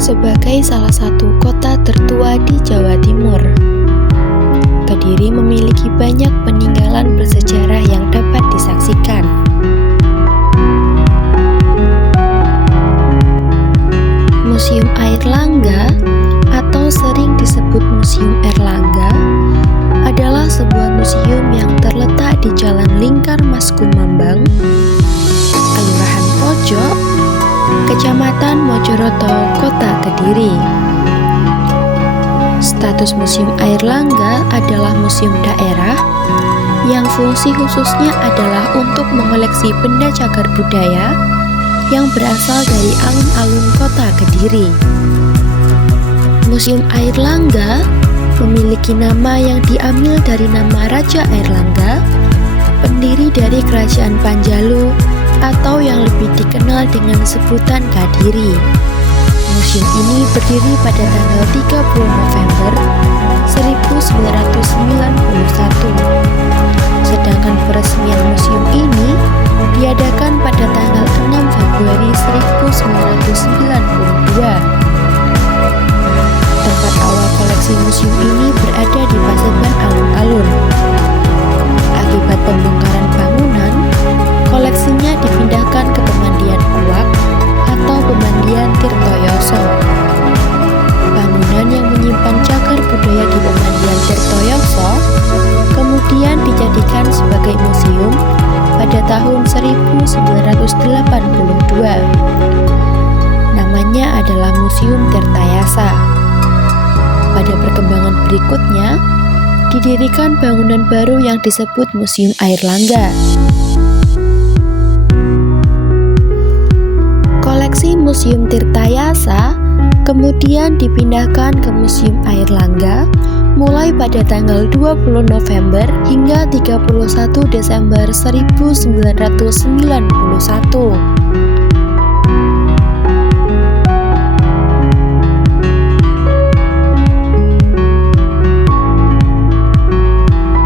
Sebagai salah satu kota tertua di Jawa Timur, Kediri memiliki banyak peninggalan bersejarah yang dapat disaksikan. Museum Airlangga atau sering disebut Museum Airlangga adalah sebuah museum yang terletak di Jalan Lingkar Mas Kumambang, Kelurahan Pojok, Kecamatan Mojoroto, Kota Kediri. Status Museum Airlangga adalah museum daerah yang fungsi khususnya adalah untuk mengoleksi benda cagar budaya yang berasal dari alun-alun Kota Kediri. Museum Airlangga memiliki nama yang diambil dari nama Raja Airlangga, pendiri dari Kerajaan Panjalu atau yang lebih dikenal dengan sebutan Kadiri. Museum ini berdiri pada tanggal 30 November 1991. Sedangkan peresmian museum ini diadakan pada tanggal 6 Februari 1992. Tempat awal koleksi museum ini berada di Paseban Alun-Alun. Akibat pembongkaran bangunan, koleksinya dipindahkan ke Pemandian Uwak atau Pemandian Tirtoyoso. Bangunan yang menyimpan cagar budaya di Pemandian Tirtoyoso kemudian dijadikan sebagai museum pada tahun 1982. Namanya adalah Museum Tirtayasa. Pada perkembangan berikutnya, didirikan bangunan baru yang disebut Museum Airlangga. Koleksi Museum Tirtayasa kemudian dipindahkan ke Museum Airlangga mulai pada tanggal 20 November hingga 31 Desember 1991.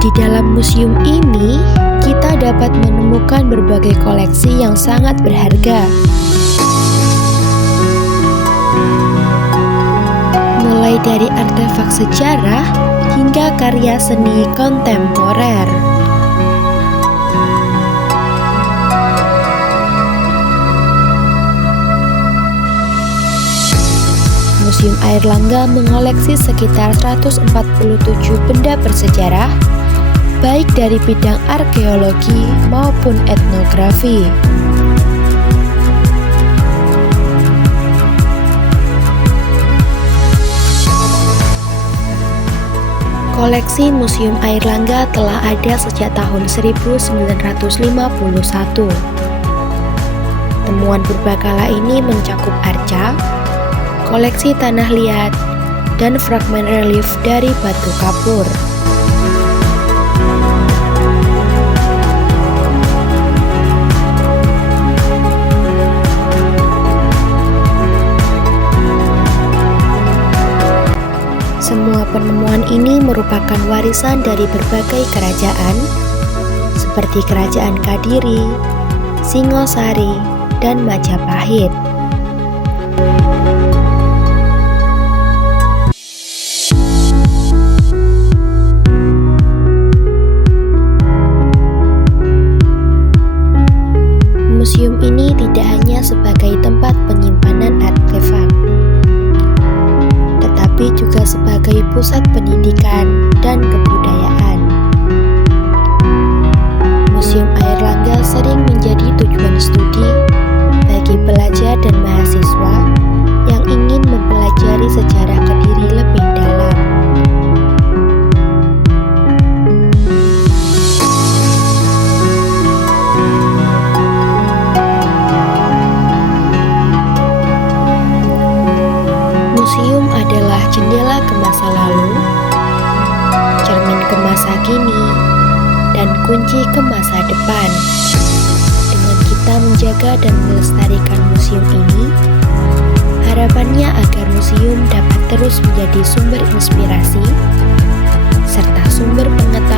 Di dalam museum ini, kita dapat menemukan berbagai koleksi yang sangat berharga. Mulai dari artefak sejarah hingga karya seni kontemporer. Museum Airlangga mengoleksi sekitar 147 benda bersejarah, baik dari bidang arkeologi maupun etnografi. Koleksi Museum Airlangga telah ada sejak tahun 1951. Temuan purbakala ini mencakup arca, koleksi tanah liat, dan fragmen relief dari batu kapur. Semua penemuan ini merupakan warisan dari berbagai kerajaan, seperti Kerajaan Kadiri, Singosari, dan Majapahit. Museum ini tidak hanya sebagai tempat penyimpanan artefak, tetapi juga sebagai pusat pendidikan dan kebudayaan. Museum Airlangga sering menjadi tujuan studi bagi pelajar dan mahasiswa yang ingin mempelajari sejarah Kediri lebih dalam. Museum adalah jendela ke masa lalu, cermin ke masa kini, dan kunci ke masa depan. Dengan kita menjaga dan melestarikan museum ini, harapannya agar museum dapat terus menjadi sumber inspirasi serta sumber pengetahuan